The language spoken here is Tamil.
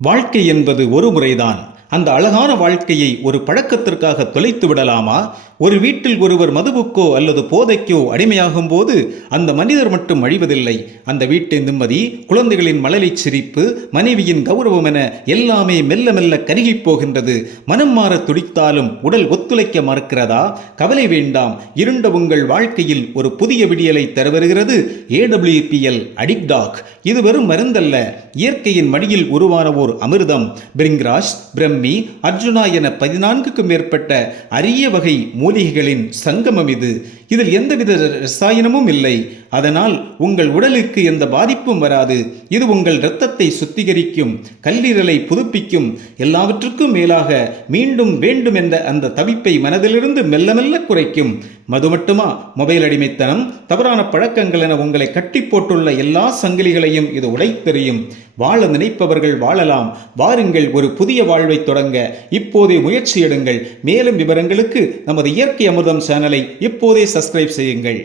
வாழ்க்கை என்பது ஒரு முறைதான். அந்த அழகான வாழ்க்கையை ஒரு பழக்கத்திற்காக தொலைத்து விடலாமா? ஒரு வீட்டில் ஒருவர் மதுவுக்கோ அல்லது போதைக்கோ அடிமையாகும் போது அந்த மனிதர் மட்டும் அழிவதில்லை. அந்த வீட்டின் நிம்மதி, குழந்தைகளின் மழலை சிரிப்பு, மனைவியின் கௌரவம் என எல்லாமே மெல்ல மெல்ல கருகிப் போகின்றது. மனம் மாற துடித்தாலும் உடல் ஒத்துழைக்க மறுக்கிறதா? கவலை வேண்டாம். இருண்ட உங்கள் வாழ்க்கையில் ஒரு புதிய விடியலை தரவருகிறது AWPL அடிக்டாக். இது வெறும் மருந்தல்ல, இயற்கையின் மடியில் உருவான ஓர் அமிர்தம். பிரிங்ராஜ், பிரம்மி, அர்ஜுனா என 14க்கும் மேற்பட்ட அரிய வகை மூலிகைகளின் சங்கமம் இது. இதில் எந்தவித ரசாயனமும் இல்லை. அதனால் உங்கள் உடலுக்கு எந்த பாதிப்பும் வராது. இது உங்கள் இரத்தத்தை சுத்திகரிக்கும், கல்லீரலை புதுப்பிக்கும், எல்லாவற்றுக்கும் மேலாக மீண்டும் வேண்டும் என்ற அந்த தவிப்பை மனதிலிருந்து மெல்ல மெல்ல குறைக்கும். மது மட்டுமா? மொபைல் அடிமைத்தனம், தவறான பழக்கங்கள் என உங்களை கட்டி போட்டுள்ள எல்லா சங்கிலிகளையும் இது உடைத்தெறியும். வாழ நினைப்பவர்கள் வாழலாம். வாருங்கள், ஒரு புதிய வாழ்வை தொடங்க இப்போதே முயற்சி எடுங்கள். மேலும் விவரங்களுக்கு நமது இயற்கை அமிர்தம் சேனலை இப்போதே சப்ஸ்கிரைப் செய்யுங்கள்.